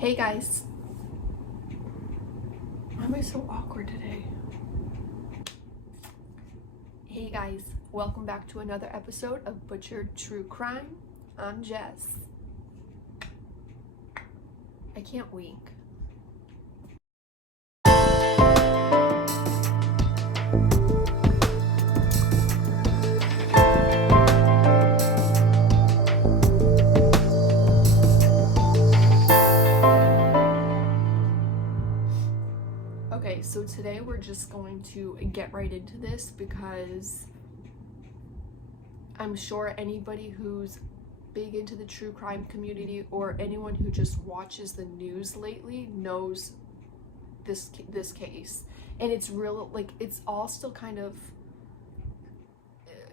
Hey guys, why am I so awkward today? Hey guys, welcome back to another episode of Butchered True Crime. I'm Jess. I can't wink. Okay, so today we're just going to get right into this because I'm sure anybody who's big into the true crime community or anyone who just watches the news lately knows this case. And it's real, like, it's all still kind of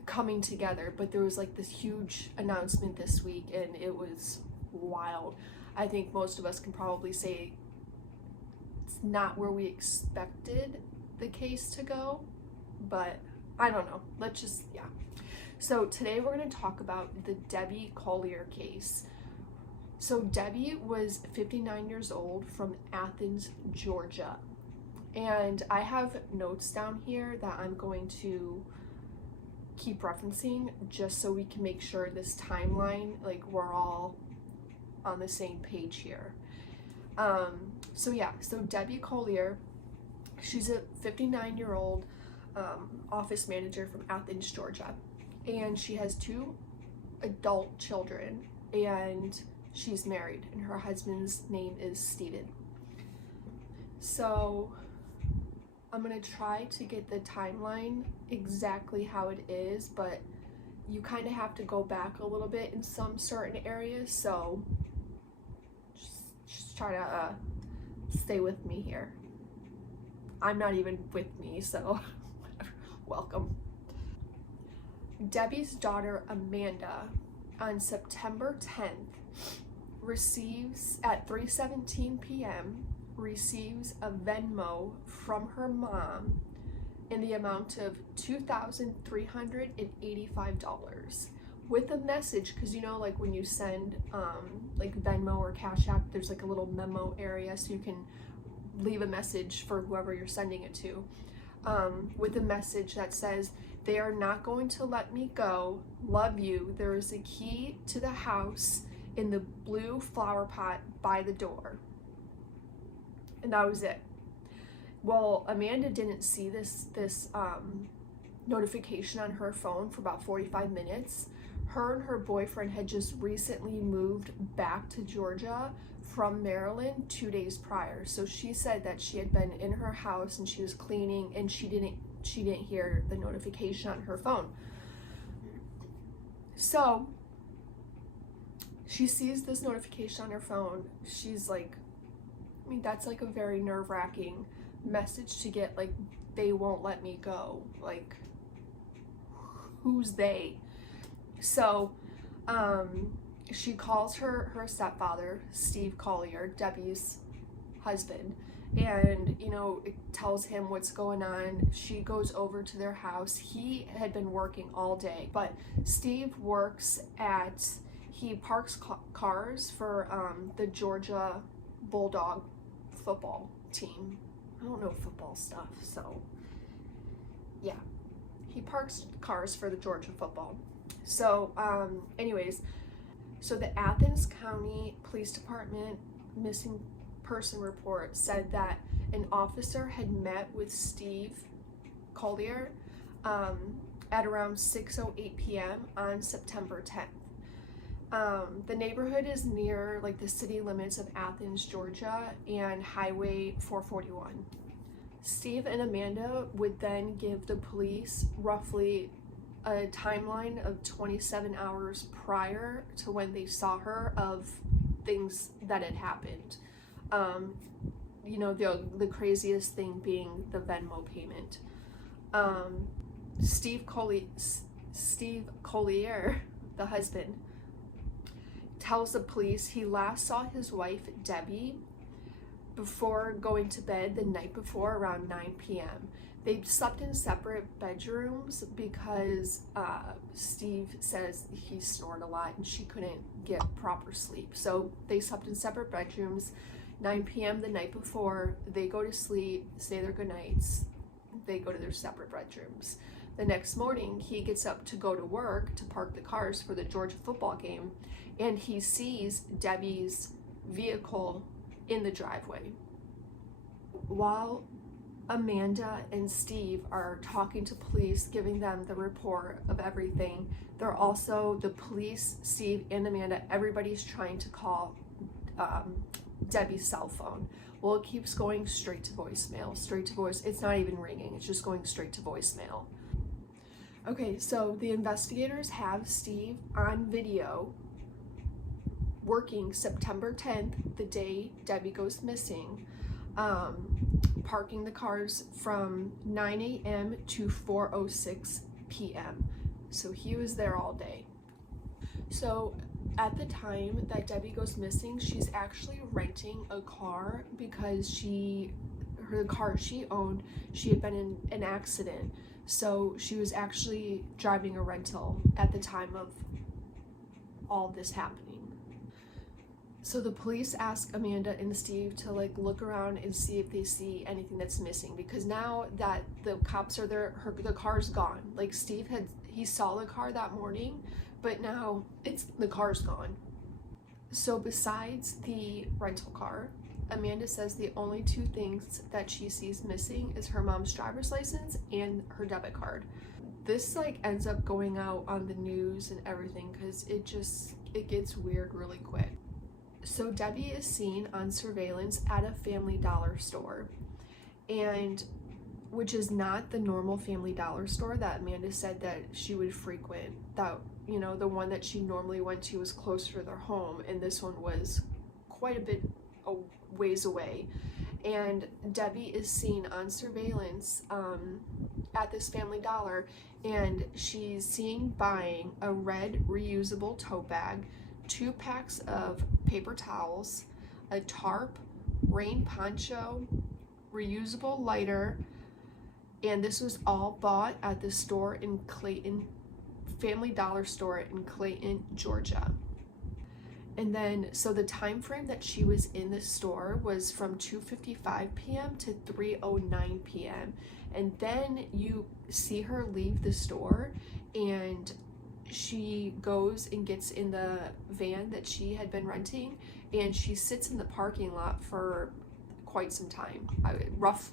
coming together, but there was like this huge announcement this week and it was wild. I think most of us can probably say it's not where we expected the case to go, but I don't know. Let's just, yeah. So today we're going to talk about the Debbie Collier case. So Debbie was 59 years old from Athens, Georgia. And I have notes down here that I'm going to keep referencing just so we can make sure this timeline, like, we're all on the same page here. So Debbie Collier, she's a 59-year-old office manager from Athens, Georgia, and she has two adult children, and she's married, and her husband's name is Steven. So I'm gonna try to get the timeline exactly how it is, but you kind of have to go back a little bit in some certain areas, so just try to stay with me here. I'm not even with me, so welcome. Debbie's daughter Amanda on September 10th receives at 3:17 p.m. receives a Venmo from her mom in the amount of $2,385 with a message, because you know, like when you send like Venmo or Cash App, there's like a little memo area so you can leave a message for whoever you're sending it to, with a message that says, "They are not going to let me go. Love you. There is a key to the house in the blue flower pot by the door." And that was it. Well, Amanda didn't see this notification on her phone for about 45 minutes. Her and her boyfriend had just recently moved back to Georgia from Maryland 2 days prior. So she said that she had been in her house and she was cleaning and she didn't hear the notification on her phone. So she sees this notification on her phone. She's like, I mean, that's like a very nerve-wracking message to get, like, they won't let me go. Like, who's they? So she calls her stepfather, Steve Collier, Debbie's husband, and, you know, it tells him what's going on. She goes over to their house. He had been working all day, but Steve works at, he parks cars for the Georgia Bulldog football team. I don't know football stuff, so yeah, he parks cars for the Georgia football. So anyways, so the Athens County Police Department missing person report said that an officer had met with Steve Collier at around 6:08 p.m. on September 10th. The neighborhood is near, like, the city limits of Athens, Georgia, and Highway 441. Steve and Amanda would then give the police roughly a timeline of 27 hours prior to when they saw her of things that had happened. You know, the craziest thing being the Venmo payment. Steve Collier, the husband, tells the police he last saw his wife Debbie before going to bed the night before around 9 p.m. They slept in separate bedrooms because Steve says he snored a lot and she couldn't get proper sleep. So they slept in separate bedrooms. 9 p.m. the night before, they go to sleep, say their goodnights, they go to their separate bedrooms. The next morning, he gets up to go to work to park the cars for the Georgia football game, and he sees Debbie's vehicle in the driveway. While Amanda and Steve are talking to police, giving them the report of everything, they're also, the police, Steve and Amanda, everybody's trying to call Debbie's cell phone. Well, it keeps going straight to voicemail, straight to voice. It's not even ringing, it's just going straight to voicemail. Okay, so the investigators have Steve on video working September 10th, the day Debbie goes missing, parking the cars from 9 a.m. to 4:06 p.m. So he was there all day. So at the time that Debbie goes missing, she's actually renting a car because the car she owned, she had been in an accident. So she was actually driving a rental at the time of all this happening. So the police ask Amanda and Steve to look around and see if they see anything that's missing, because now that the cops are there, the car's gone. Steve he saw the car that morning, but now the car's gone. So besides the rental car, Amanda says the only two things that she sees missing is her mom's driver's license and her debit card. This ends up going out on the news and everything because it gets weird really quick. So Debbie is seen on surveillance at a Family Dollar store, and which is not the normal Family Dollar store that Amanda said that she would frequent. That, the one that she normally went to was closer to their home, and this one was quite a bit ways away. And Debbie is seen on surveillance at this Family Dollar, and she's seen buying a red reusable tote bag, 2 packs of paper towels, a tarp, rain poncho, reusable lighter, and this was all bought at the store in Clayton, Family Dollar store in Clayton, Georgia. And then, so the time frame that she was in the store was from 2:55 p.m. to 3:09 p.m. And then you see her leave the store, and she goes and gets in the van that she had been renting, and she sits in the parking lot for quite some time.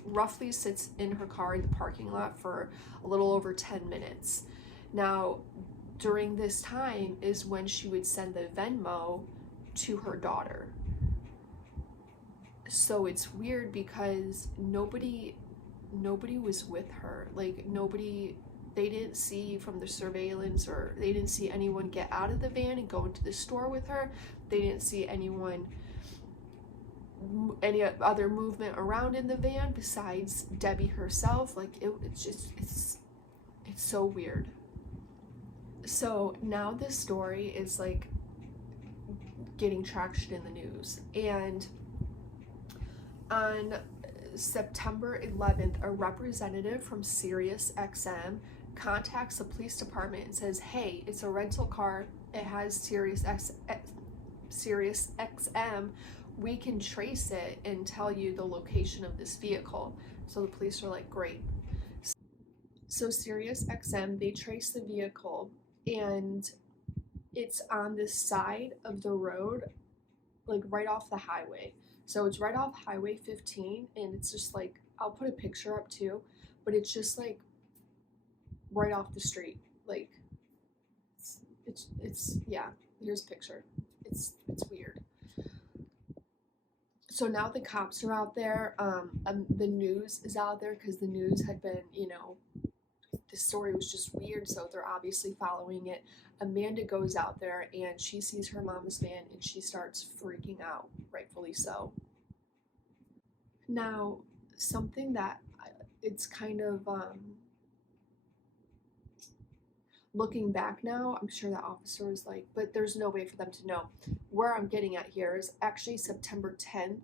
Roughly sits in her car in the parking lot for a little over 10 minutes. Now, during this time is when she would send the Venmo to her daughter. So it's weird because nobody was with her. They didn't see from the surveillance, or they didn't see anyone get out of the van and go into the store with her. They didn't see any other movement around in the van besides Debbie herself. It's so weird. So now this story is getting traction in the news, and on September 11th, a representative from SiriusXM contacts the police department and says, hey, it's a rental car, it has SiriusXM, we can trace it and tell you the location of this vehicle. So the police are like, great. So SiriusXM, they trace the vehicle, and it's on the side of the road, right off the highway. So it's right off Highway 15, and it's just I'll put a picture up too, but it's just right off the street. It's yeah, here's a picture. It's weird. So now the cops are out there, the news is out there because the news had been, the story was just weird, so they're obviously following it. Amanda goes out there and she sees her mom's van and she starts freaking out, rightfully so. Now, something that it's kind of, looking back now, I'm sure the officer was but there's no way for them to know. Where I'm getting at here is actually September 10th,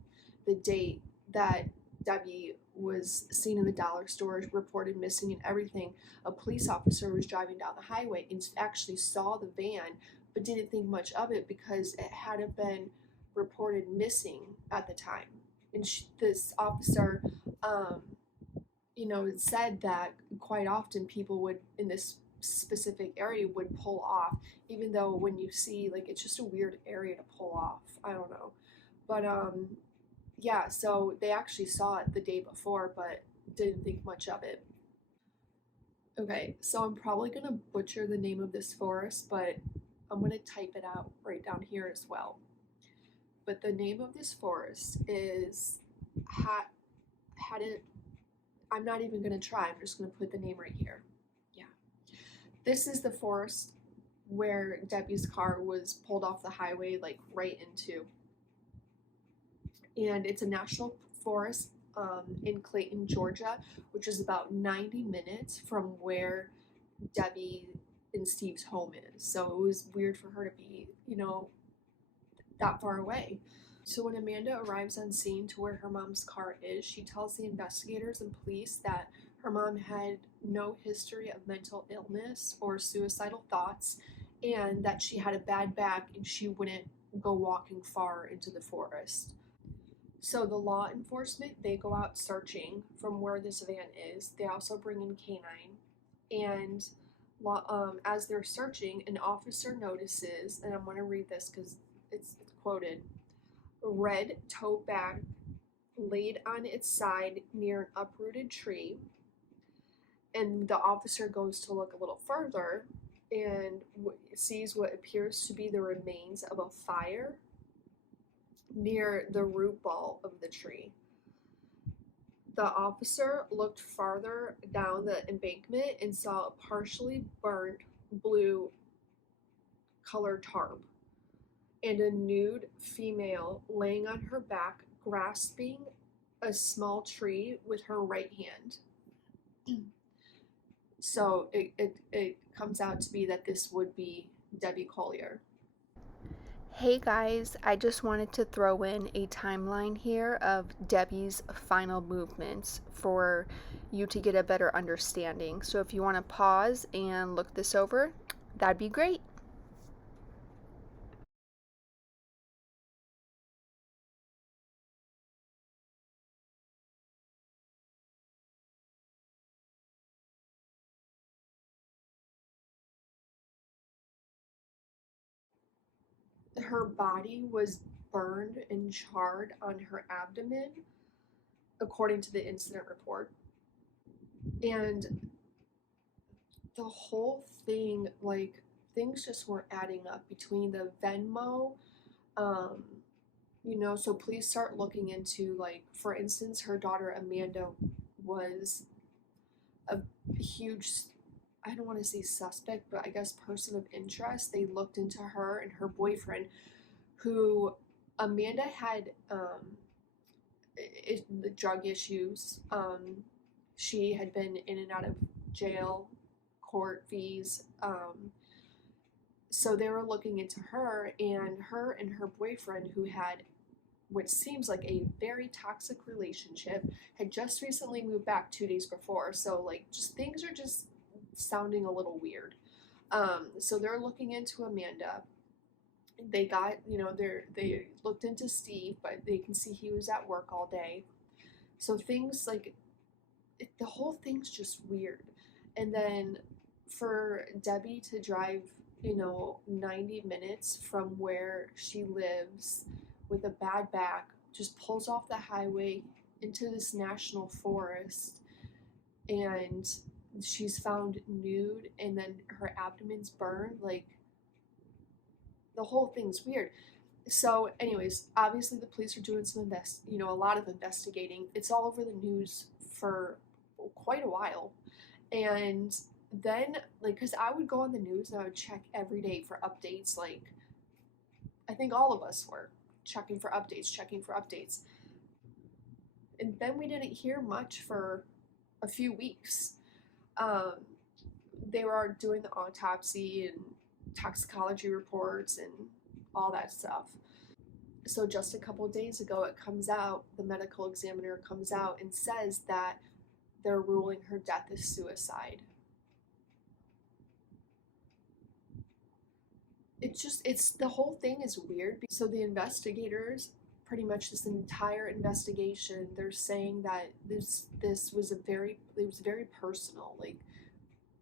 the date that Debbie was seen in the dollar store, reported missing and everything, a police officer was driving down the highway and actually saw the van, but didn't think much of it because it hadn't been reported missing at the time. And this officer, said that quite often people would, in this specific area, would pull off, even though when you see, like, it's just a weird area to pull off. I don't know. But yeah, so they actually saw it the day before, but didn't think much of it. Okay, so I'm probably gonna butcher the name of this forest, but I'm gonna type it out right down here as well. But the name of this forest is had it. I'm not even gonna try. I'm just gonna put the name right here. Yeah, this is the forest where Debbie's car was pulled off the highway, like right into. And it's a national forest in Clayton, Georgia, which is about 90 minutes from where Debbie and Steve's home is. So it was weird for her to be, that far away. So when Amanda arrives on scene to where her mom's car is, she tells the investigators and police that her mom had no history of mental illness or suicidal thoughts, and that she had a bad back and she wouldn't go walking far into the forest. So the law enforcement, they go out searching from where this van is. They also bring in canine, and as they're searching, an officer notices, and I'm going to read this because it's quoted, a red tote bag laid on its side near an uprooted tree. And the officer goes to look a little further and sees what appears to be the remains of a fire near the root ball of the tree. The officer looked farther down the embankment and saw a partially burned blue colored tarp and a nude female laying on her back, grasping a small tree with her right hand. So it comes out to be that this would be Debbie Collier. Hey guys, I just wanted to throw in a timeline here of Debbie's final movements for you to get a better understanding. So if you want to pause and look this over, that'd be great. Her body was burned and charred on her abdomen, according to the incident report. And the whole thing, like, things just weren't adding up between the Venmo, um, so police start looking into, like, for instance, her daughter Amanda was a huge, I don't want to say suspect, but I guess person of interest. They looked into her and her boyfriend, who Amanda had the drug issues. She had been in and out of jail, court fees. So they were looking into her and her boyfriend, who had what seems like a very toxic relationship, had just recently moved back 2 days before. So, like, just things are just sounding a little weird. So they're looking into Amanda. They got, they looked into Steve, but they can see he was at work all day. So things like the whole thing's just weird. And then for Debbie to drive, 90 minutes from where she lives with a bad back, just pulls off the highway into this national forest, and she's found nude, and then her abdomen's burned. Like, the whole thing's weird. So, anyways, obviously the police are doing a lot of investigating. It's all over the news for quite a while. And then, like, because I would go on the news and I would check every day for updates. Like, I think all of us were checking for updates. And then we didn't hear much for a few weeks. They were doing the autopsy and toxicology reports and all that stuff. So just a couple days ago, it comes out, the medical examiner comes out and says that they're ruling her death as suicide. It's the whole thing is weird. So the investigators, pretty much this entire investigation, they're saying that this was it was very personal. Like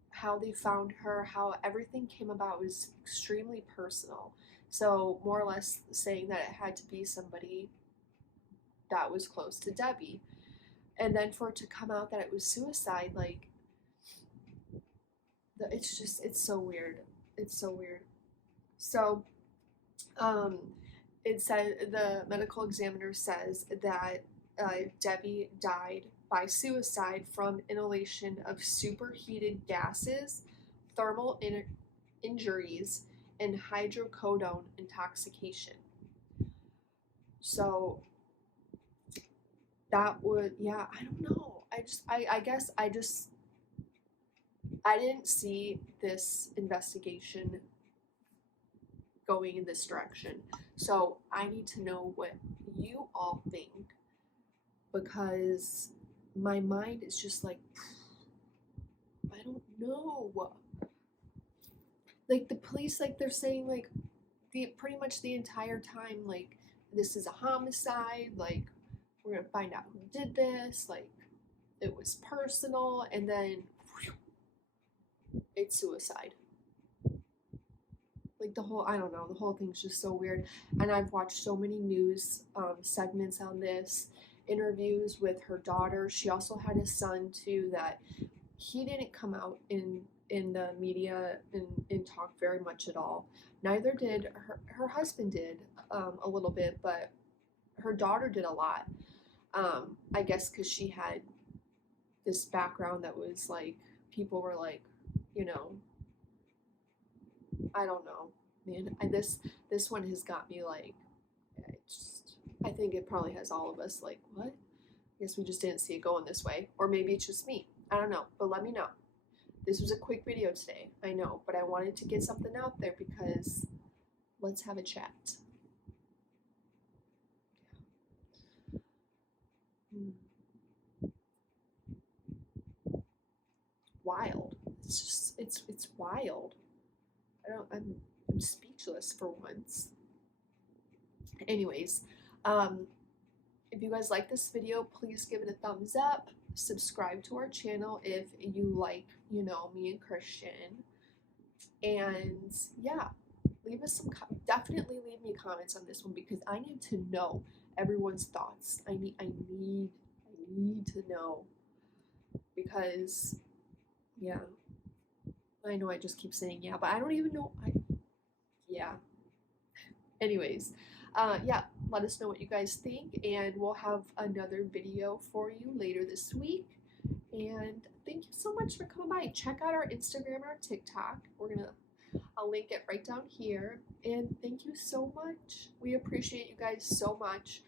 how they found her, how everything came about was extremely personal. So more or less saying that it had to be somebody that was close to Debbie. And then for it to come out that it was suicide, like it's so weird. It's so weird. So it said the medical examiner says that Debbie died by suicide from inhalation of superheated gases, thermal injuries, and hydrocodone intoxication. So that would, yeah, I don't know. I guess I didn't see this investigation going in this direction. So I need to know what you all think, because my mind is just like, I don't know. Like the police, like they're saying like pretty much the entire time, like this is a homicide, like we're gonna find out who did this, like it was personal, and then it's suicide. Like the whole, I don't know, the whole thing's just so weird. And I've watched so many news segments on this, interviews with her daughter. She also had a son too that he didn't come out in the media and talk very much at all. Neither did her husband did a little bit, but her daughter did a lot. I guess because she had this background that was like, people were like, you know, I don't know, man. This one has got me like, I think it probably has all of us like, what? I guess we just didn't see it going this way, or maybe it's just me. I don't know, but let me know. This was a quick video today, I know, but I wanted to get something out there because let's have a chat. Wild. It's just it's wild. I'm speechless for once. Anyways, if you guys like this video, please give it a thumbs up. Subscribe to our channel if you like, you know, me and Christian. And yeah, leave us some definitely leave me comments on this one, because I need to know everyone's thoughts. I need to know, because yeah, I know I just keep saying yeah, but I don't even know. Yeah. Anyways, yeah, let us know what you guys think, and we'll have another video for you later this week. And thank you so much for coming by. Check out our Instagram and our TikTok. I'll link it right down here. And thank you so much. We appreciate you guys so much.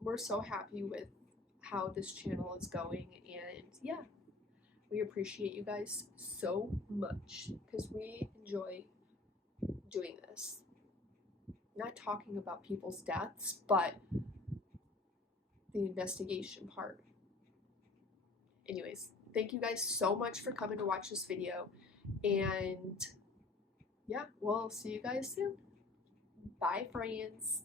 We're so happy with how this channel is going, and yeah, we appreciate you guys so much because we enjoy doing this. Not talking about people's deaths, but the investigation part. Anyways, thank you guys so much for coming to watch this video, and yeah, we'll see you guys soon. Bye, friends.